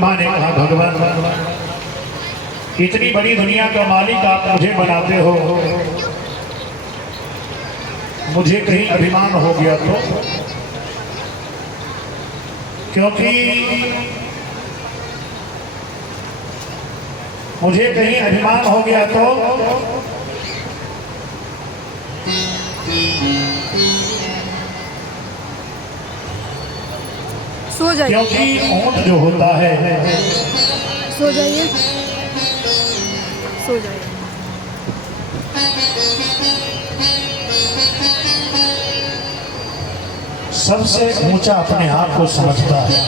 ब्रह्मा ने कहा भगवान इतनी बड़ी दुनिया का मालिक आप मुझे बनाते हो, मुझे कहीं अभिमान हो गया तो? क्योंकि मुझे कहीं अभिमान हो गया तो सो जाइए। क्योंकि ऊंट जो होता है, सो जाइए, सो जाइए। सबसे ऊंचा अपने आप को समझता है,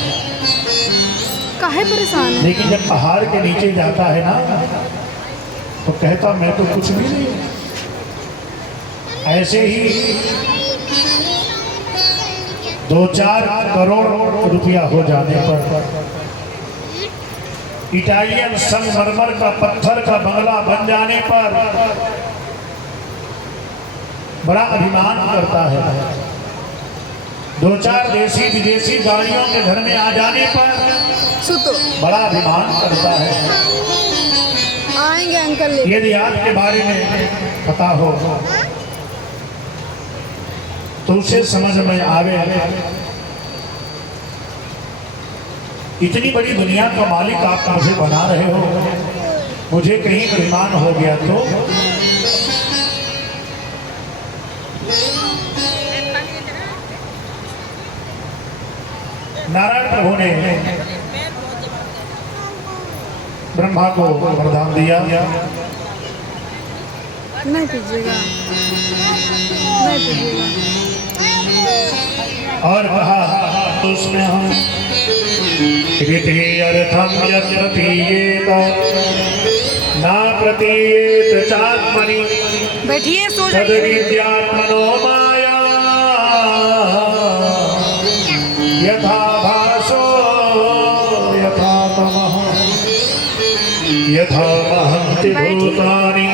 काहे परेशान है? लेकिन जब पहाड़ के नीचे जाता है ना तो कहता मैं तो कुछ भी नहीं। ऐसे ही 2-4 करोड़ रुपया हो जाने पर इटालियन संगमरमर का पत्थर का बंगला बन जाने पर बड़ा अभिमान करता है। 2-4 देसी विदेशी गाड़ियों के घर में आ जाने पर सुतो बड़ा अभिमान करता है। आएंगे अंकल लेके। यदि आपके बारे में पता हो तो उसे समझ में आवे इतनी बड़ी दुनिया का मालिक आप मुझे बना रहे हो, मुझे कहीं अभिमान हो गया तो? नारायण प्रभु ने ब्रह्मा को वरदान दिया, नहीं पीजिएगा, नहीं पीजिएगा। और कहा उसमें हम अर्थम यत्र प्रतीयेत ना प्रतीयेत चात्मनि बैठिए, सो जाइए। तद्विद्यात्मनो माया यथा भासो यथा तमः यथा महन्ति भूतानि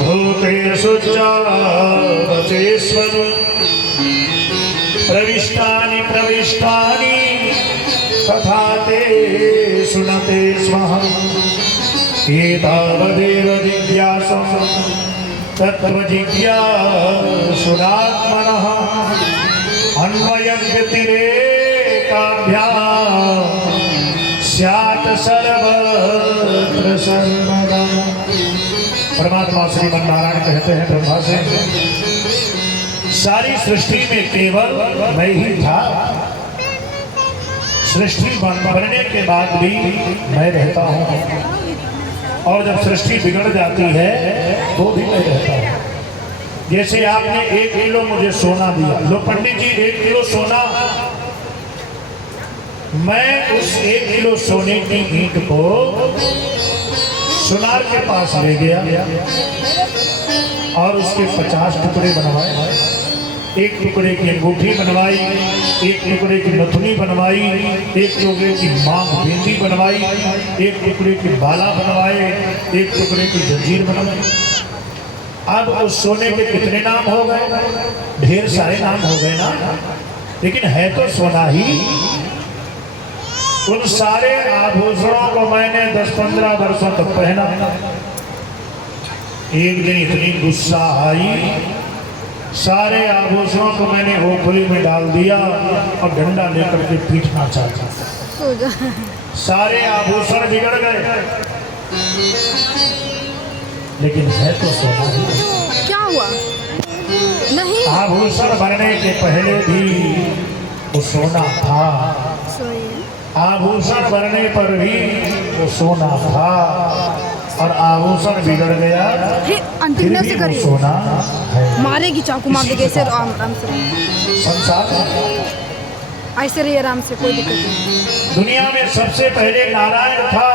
भूतेषु च वचेष्वनु प्रविष्टानि प्रविष्टानि तथा ते सुनते स्मः एतावदेव जिज्ञासं तत्त्वजिज्ञासुरात्मनः अन्वयं व्यतिरेकाभ्यां स्यात् सर्वत्र सर्वदा। परमात्मा श्रीमन्नारायण कहते हैं ब्रह्मा से, सारी सृष्टि में केवल मैं ही था, सृष्टि बनने के बाद भी मैं रहता हूँ, और जब सृष्टि बिगड़ जाती है तो भी मैं रहता हूँ। जैसे आपने 1 किलो मुझे सोना दिया, लो पंडित जी 1 किलो सोना, मैं उस 1 किलो सोने की ईंट को सुनार के पास ले गया और उसके 50 टुकड़े बनवाए। 1 टुकड़े की अंगूठी बनवाई, 1 टुकड़े की नथुनी बनवाई, 1 टुकड़े की मांग बिंदी बनवाई, 1 टुकड़े की बाला बनवाए, 1 टुकड़े की जंजीर बनवाई। अब उस सोने के कितने नाम हो गए? ढेर सारे नाम हो गए ना, लेकिन है तो सोना ही। उन सारे आभूषणों को मैंने 10-15 वर्षों तक पहना। एक दिन इतनी गुस्सा आई, सारे आभूषणों को मैंने ओखली में डाल दिया और डंडा लेकर के पीटना चाहता। सारे आभूषण बिगड़ गए, लेकिन है तो सोना ही। क्या हुआ? नहीं, आभूषण बनने के पहले भी वो सोना था, आभूषण बनने पर भी वो सोना था, और आभूषण बिगड़ गया अंतिम से फिर भी वो सोना है। मारेगी, चाकू मार देगी। ऐसे आराम से संसार ऐसे रहिए, आराम से, कोई दिक्कत नहीं। दुनिया में सबसे पहले नारायण था,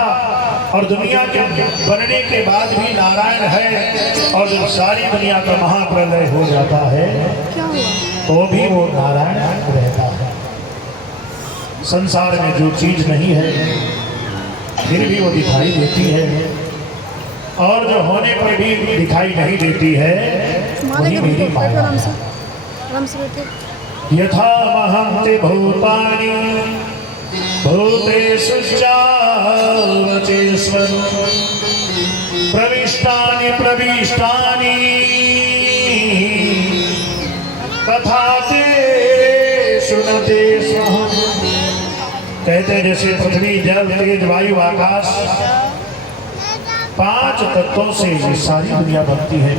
और दुनिया के बनने के बाद भी नारायण है, और जब सारी दुनिया का महाप्रलय हो जाता है क्या हुआ? तो भी वो नारायण रहता है। संसार में जो चीज नहीं है फिर भी वो दिखाई देती है, और जो होने पर भी दिखाई नहीं देती है वही मेरी माया। आराम से बैठो। यथा महन्ति भूतानि भूतेषु चावचेष्वन् प्रविष्टानि प्रविष्टानि तथा ते सुनते स्वहम्। कहते हैं जैसे पृथ्वी जल तेज वायु आकाश 5 तत्वों से ये सारी दुनिया बनती है।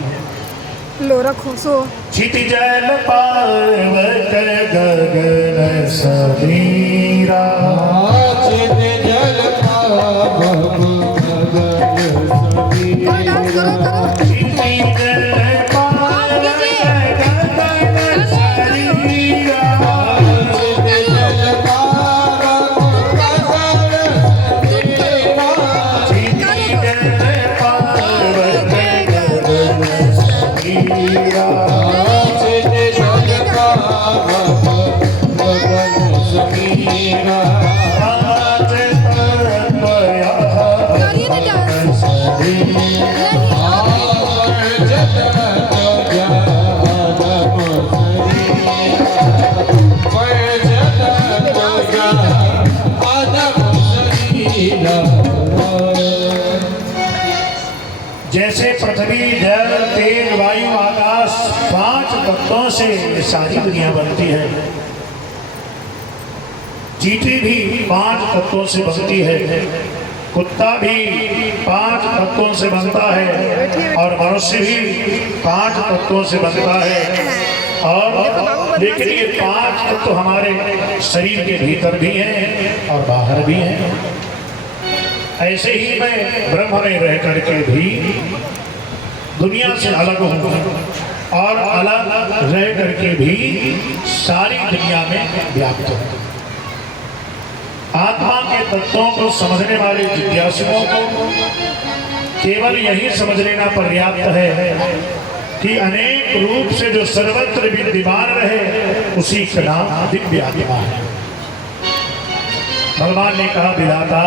लो रखो सो। क्षिति जल पार्वत गगन समीरा जल पावक गगन समीरा। डांस करो करो। क्षिति जल पार्वत गगन समीरा जल पावक गगन समीरा। क्षिति जल पार्वत गगन समीरा जल पावक गगन समीरा। करिए ना डांस। नहीं जैसे पृथ्वी जल तेज वायु आकाश 5 तत्वों से ये सारी दुनिया बनती है। चींटी भी 5 तत्वों से बनती है, कुत्ता भी 5 तत्वों से बनता है और मनुष्य भी 5 तत्वों से बनता है। और लेकिन ये 5 तत्व हमारे शरीर के भीतर भी हैं और बाहर भी हैं। ऐसे ही मैं ब्रह्म में रह करके भी दुनिया से अलग हूँ और अलग रह करके भी सारी दुनिया में व्याप्त हूँ। आत्मा के तत्वों को समझने वाले जिज्ञासुओं को केवल यही समझ लेना पर्याप्त है कि अनेक रूप से जो सर्वत्र विद्यमान रहे उसी का नाम दिव्य आत्मा है। भगवान ने कहा विधाता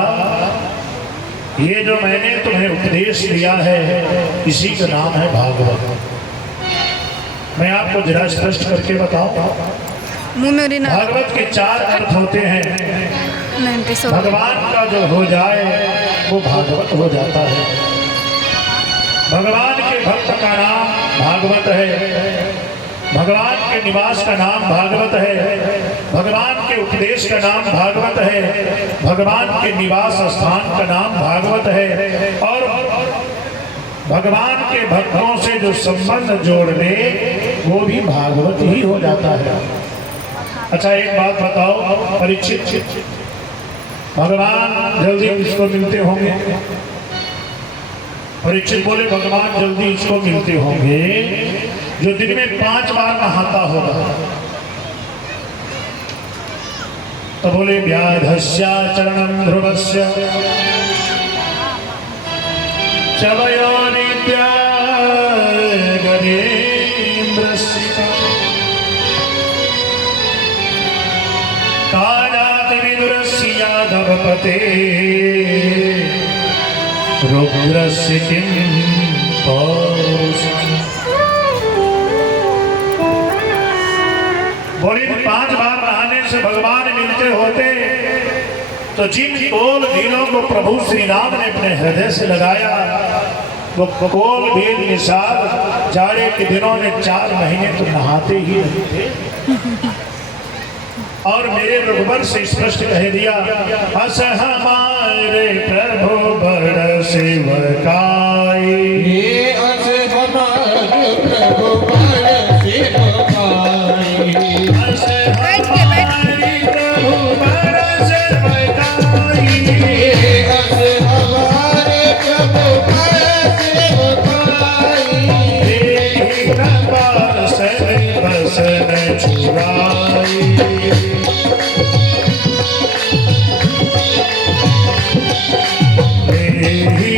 ये जो मैंने तुम्हें उपदेश दिया है इसी का नाम है भागवत। मैं आपको जरा स्पष्ट करके बताऊं। मुंह में उड़ी ना। भागवत के 4 अर्थ होते हैं। 90 भगवान का जो हो जाए वो भागवत हो जाता है। भगवान के भक्त का नाम भागवत है, भगवान के निवास का नाम भागवत है, भगवान के उपदेश का नाम भागवत है, भगवान के निवास स्थान का नाम भागवत है और भगवान के भक्तों से जो संबंध जोड़ ले वो भी भागवत ही हो जाता है। अच्छा एक बात बताओ परीक्षित, भगवान जल्दी किसको मिलते होंगे? परीक्षित बोले भगवान जल्दी इसको मिलते होंगे जो दिन में 5 बार नहाता होगा। तो बोले व्याधस्या चरणं ध्रुवस्य चवयो नित्यागरेन्द्रस्य कालात् विदुरस्य यादवपते रुद्रस्य किं पौरुषम्। बोले 5 बार नहाने से भगवान मिलते होते तो जिन कोल भीलों को प्रभु श्री राम ने अपने हृदय से लगाया वो कोल भील निषाद जाड़े के दिनों में 4 महीने तो नहाते ही नहीं थे। और मेरे रघुबर से स्पष्ट कह दिया अस हमारे प्रभु बड़ सेवकाई। प्रभु बड़ सेवकाई। बैठ के बैठ के। प्रभु बड़ सेवकाई। हमारे प्रभु बड़ सेवकाई। बसन छुड़ाई। ही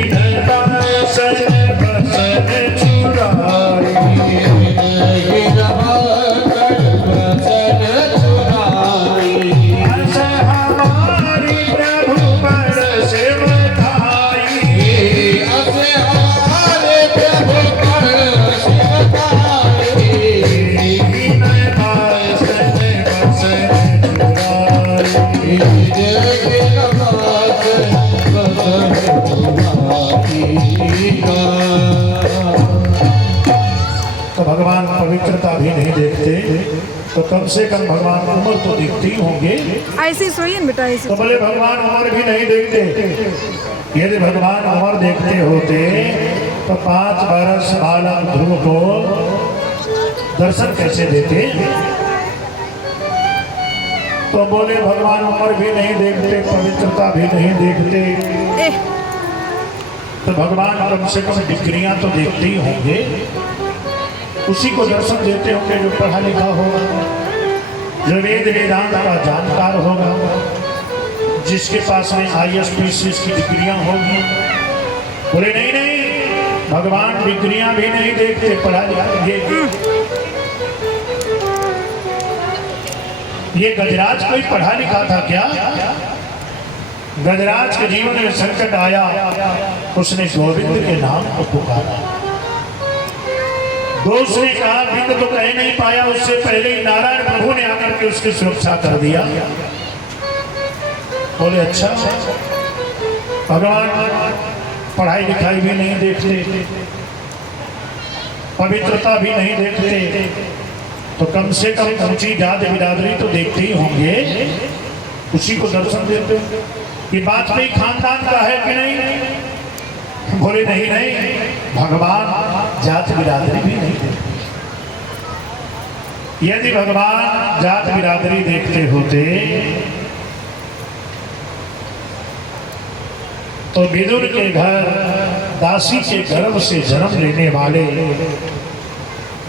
भी नहीं देखते तो कम से कम भगवान उम्र तो देखते ही होंगे। ऐसे ही सोइए ना बेटा, ऐसे तो बोले भगवान उम्र भी नहीं देखते। यदि भगवान उम्र देखते होते तो 5 बरस बालक ध्रुव को दर्शन कैसे देते। तो बोले भगवान उम्र भी नहीं देखते, पवित्रता भी नहीं देखते, ए तो भगवान कम से कम डिग्रियां तो देखते ही होंगे। उसी को दर्शन देते होंगे जो पढ़ा लिखा होगा, जो वेद वेदांत का जानकार होगा, जिसके पास में ISPCS की डिग्रियां होगी। बोले नहीं नहीं, भगवान डिग्रियां भी नहीं देखते, पढ़ा लिखा। ये गजराज कोई पढ़ा लिखा था क्या? गजराज के जीवन में संकट आया, उसने गोविंद के नाम को पुकारा। दोस्त ने कहा बिंद तो कह नहीं पाया, उससे पहले ही नारायण प्रभु ने आकर के उसकी सुरक्षा कर दिया। बोले अच्छा, भगवान पढ़ाई लिखाई भी नहीं देखते, पवित्रता भी नहीं देखते, तो कम से कम ऊंची जात बिरादरी तो देखते ही होंगे, उसी को दर्शन देते। ये बात कोई खानदान का है कि नहीं? बोले नहीं नहीं, भगवान जात बिरादरी भी नहीं देखते। यदि भगवान जात बिरादरी देखते होते तो विदुर के घर दासी के गर्भ से जन्म लेने वाले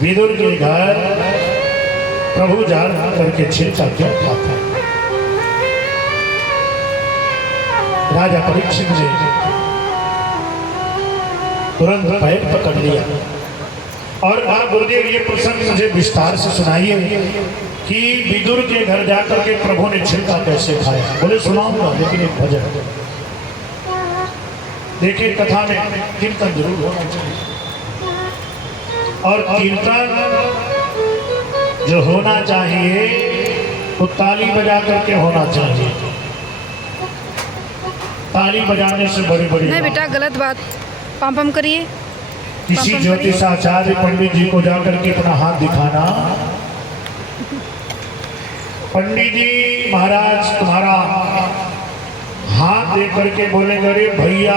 विदुर के घर प्रभु जान करके छिलका क्यों खाता? राजा परीक्षित ने तुरंत पैर पकड़ लिया और गुरुदेव ये प्रसंग मुझे विस्तार से सुनाइए कि विदुर के घर जाकर के प्रभु ने छिलका कैसे खाया। बोले सुनाऊंगा, लेकिन एक भजन। देखिए कथा में कीर्तन जरूर होना चाहिए, और कीर्तन जो होना चाहिए वो ताली बजा करके होना चाहिए। ताली बजाने से बड़ी बड़ी नहीं बेटा, गलत बात। पम पम करिए। किसी ज्योतिषाचार्य पंडित जी को जाकर के अपना हाथ दिखाना, पंडित जी महाराज तुम्हारा हाथ दे करके बोलेंगे अरे भैया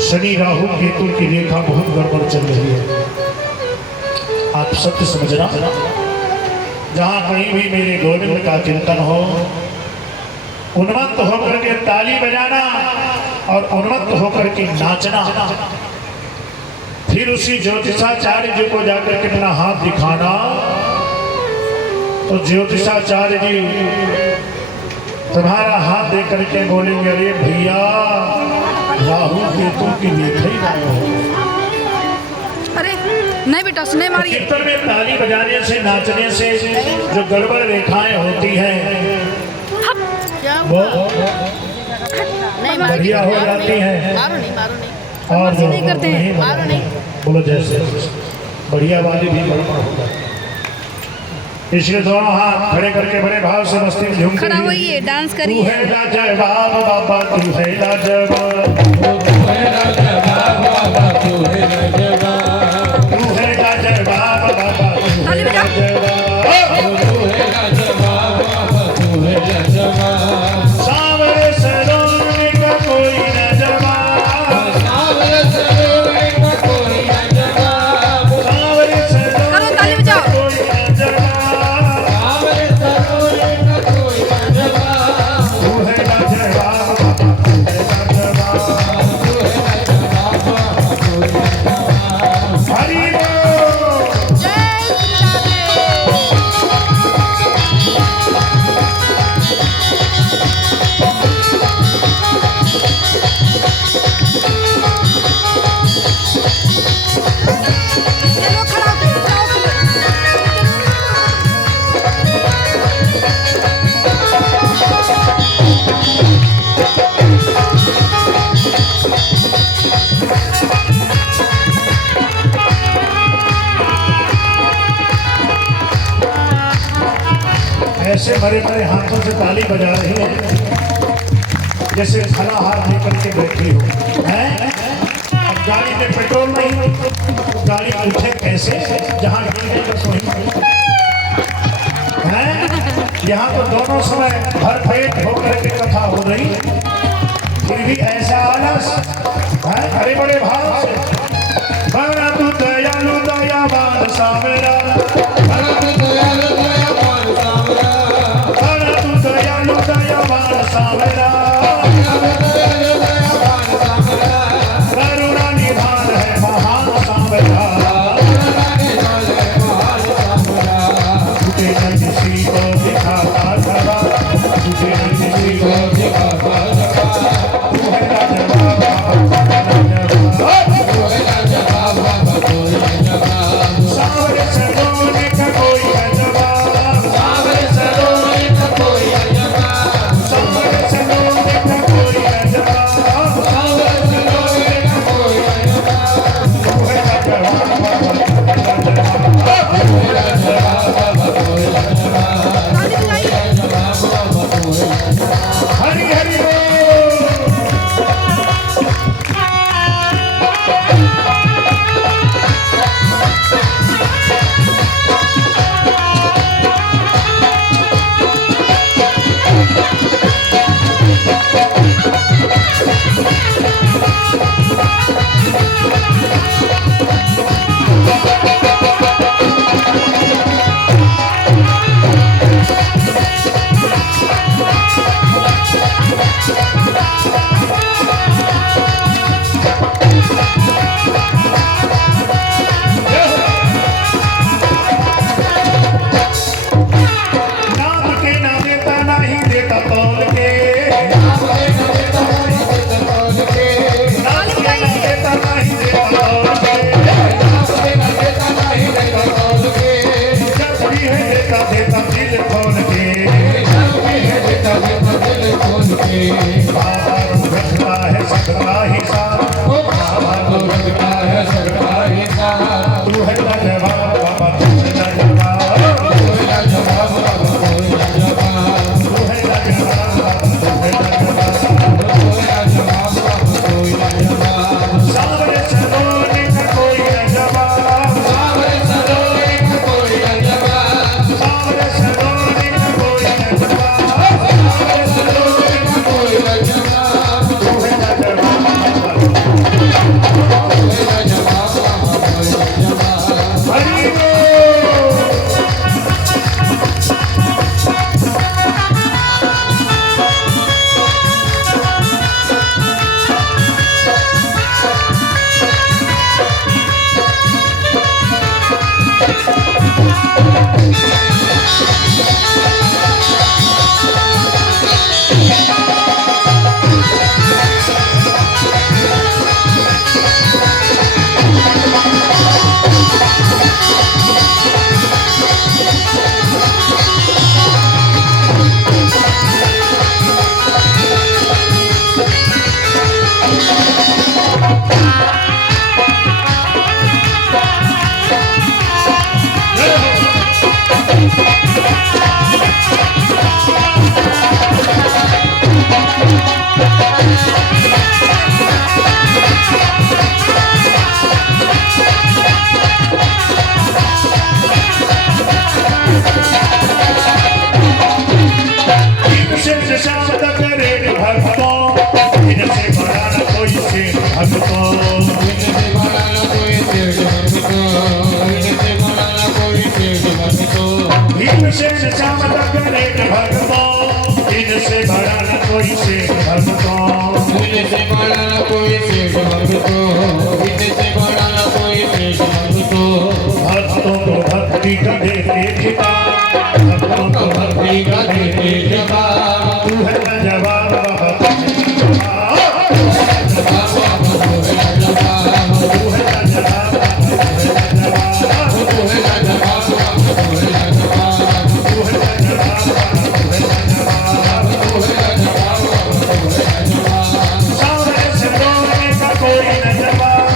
शनि राहु केतु की रेखा बहुत गड़बड़ चल रही है। आप सत्य समझना, जहां कहीं भी मेरे गोविंद का चिंतन हो, उन्मत्त होकर के ताली बजाना और उन्मत्त होकर के नाचना, फिर उसी ज्योतिषाचार्य जी को जाकर के अपना हाथ दिखाना, तो ज्योतिषाचार्य जी तुम्हारा हाथ दे करके बोलेंगे अरे भैया राहु केतु की रेखा ही नहीं हो। अरे नहीं बेटा, सुने मारिए। कीर्तन में ताली बजाने से नाचने से जो गड़बड़ रेखाएं होती हैं वो बढ़िया हो जाती हैं, मारो नहीं और जो नहीं करते हैं, मारो नहीं। बोलो जैसे बढ़िया वाली भी गड़बड़ होता है। इसलिए दोनों हाथ खड़े करके बड़े भाव से मस्ती में झूमते खड़ा होइए, डांस तू करिए। है लाजवाब बाबा, तू है लाजवाब, तू है लाजवाब बाबा, तू है लाजवाब, तू है लाजवाब बाबा, तू ताली है बजाओ। लाजवाब। तू है लाजवाब बाबा, तू है लाजवाब। सांवरे सरोवर का कोई न जवाब, सांवरे सरोवर का कोई न जवाब, सांवरे सरोवर करो, ताली बजाओ। का कोई न जवाब, सांवरे सरोवर का कोई न जवाब। तू है लाजवाब बाबा, तू है लाजवाब। तू है लाजवाब बाबा, तू है लाजवाब। हरि बोल। जय श्री राधे। चलो खड़ा होके जाओ ऐसे बड़े बड़े हाथों से ताली बजा रही हो जैसे खाना हाथ लेकर के बैठी हो, हैं? अब गाड़ी में पेट्रोल नहीं, गाड़ी उठे कैसे जहाँ गिर गए बस वहीं हैं। यहाँ तो दोनों समय भर पेट होकर के कथा हो रही, फिर भी ऐसा आलस है। अरे बड़े भाव से बड़ा तू दयालु दयावान सावरा, बड़ा तू दयालु दयावान सावरा, करुणा निधान है महान सावरा। तुझे न किसी को दिखाता सवा, तुझे न किसी को दिखाता सवा, तू है लाजवाब सावरे सलोने का कोई है जवाब, सावरे सलोने का कोई है जवाब, सावरे सलोने का कोई है जवाब, सावरे सलोने का कोई है जवाब, तू है हरि हरि बोल। इनसे बड़ा न कोई शेर भक्तों, इनसे बड़ा न कोई शेर भक्तों, इनसे बड़ा न कोई शेर भक्तों। भक्तों को भक्ति का देते जवाब, भक्तों को भक्ति का देते जवाब, तू है न जवाब बाबा, तू है न जवाब, तू है न जवाब बाबा, तू है न जवाब, तू है न जवाब बाबा, तू है न जवाब, तू है न जवाब बाबा, तू है न जवाब, तू है न जवाब बाबा, तू है न जवाब, तू है न जवाब बाबा, तू है न जवाब। सावरे से बोलने का कोई न जवाब,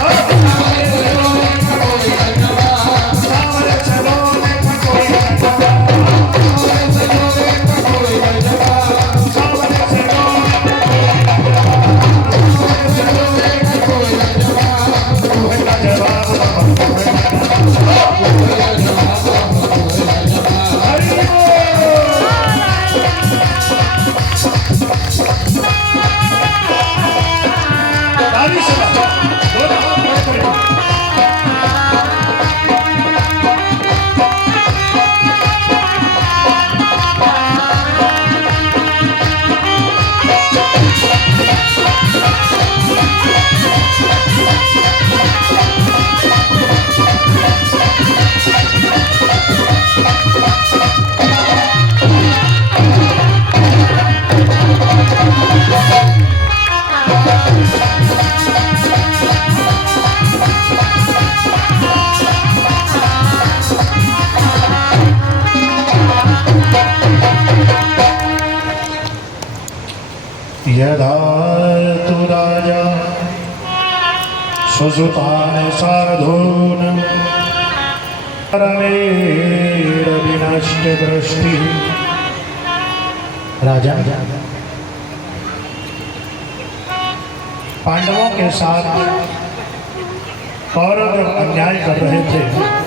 यदा तु राजा सुसुतान् साधून् परमेरविनष्ट दृष्टि। राजा पांडवों के साथ कौरव जब अन्याय कर रहे थे